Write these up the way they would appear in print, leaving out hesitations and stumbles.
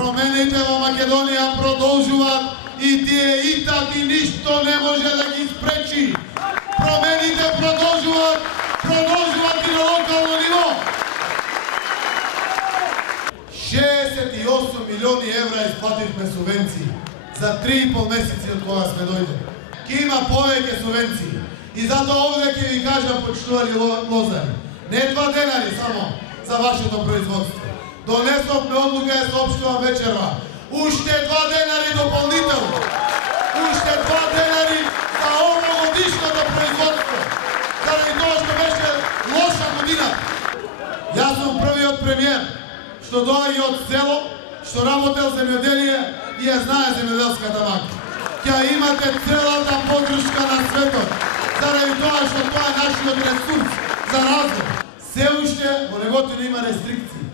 Промените во Македонија продолжуваат и тие итати ништо не може да ги спречи. Промените продолжуваат и на локално ниво. 68 милиони евра исплативме субвенции за 3,5 месеци од кога сме дојде. Ке има повеќе субвенции. И затоа овде ќе ви кажам, почитувани лозари, не 2 денари само за вашето производство. Донесовме одлука, ја соопштувам вечерва. Уште 2 денари дополнително. Уште 2 денари за овогодишното производство. Заради тоа што беше лоша година. Јас сум првиот премиер што доаѓа од село, што работел земјоделие и ја знае земјоделската мака. Ќе имате целата поддршка на светот. Заради тоа што тоа е нашиот ресурс за развој. Се уште во Неготино има рестрикции.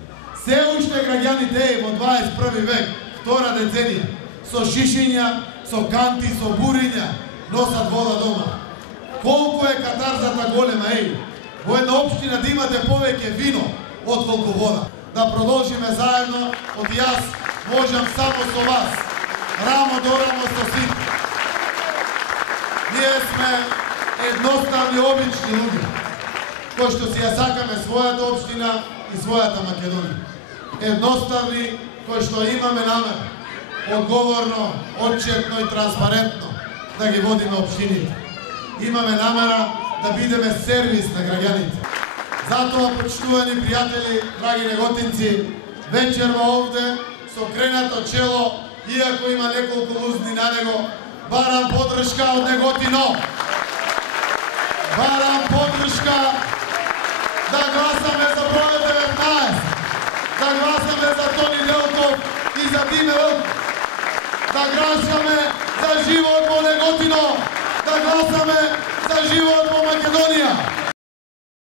Се уште граѓаните во 21 век, втора деценија, со шишиња, со канти, со буриња, носат вода дома. Колку е катарзата голема, во една општина да имате повеќе вино отколку вода. Да продолжиме заедно, од јас можам само со вас, рамо до рамо со сите. Ние сме едноставни, обични луѓе, кои што си ја сакаме својата општина и својата Македонија. Едноставни, кои што имаме намер, одговорно, отчетно и транспарентно да ги водиме општините. Имаме намера да бидеме сервис на граѓаните. Затоа, почитувани пријатели, драги неготинци, вечерва овде, со кренато чело, иако има неколку лузни на него, барам поддршка од Неготино. Барам поддршка да гласаме за број 19, да гласаме за Тони Делков и за Диме Велков, да гласаме за живот во Неготино, да гласаме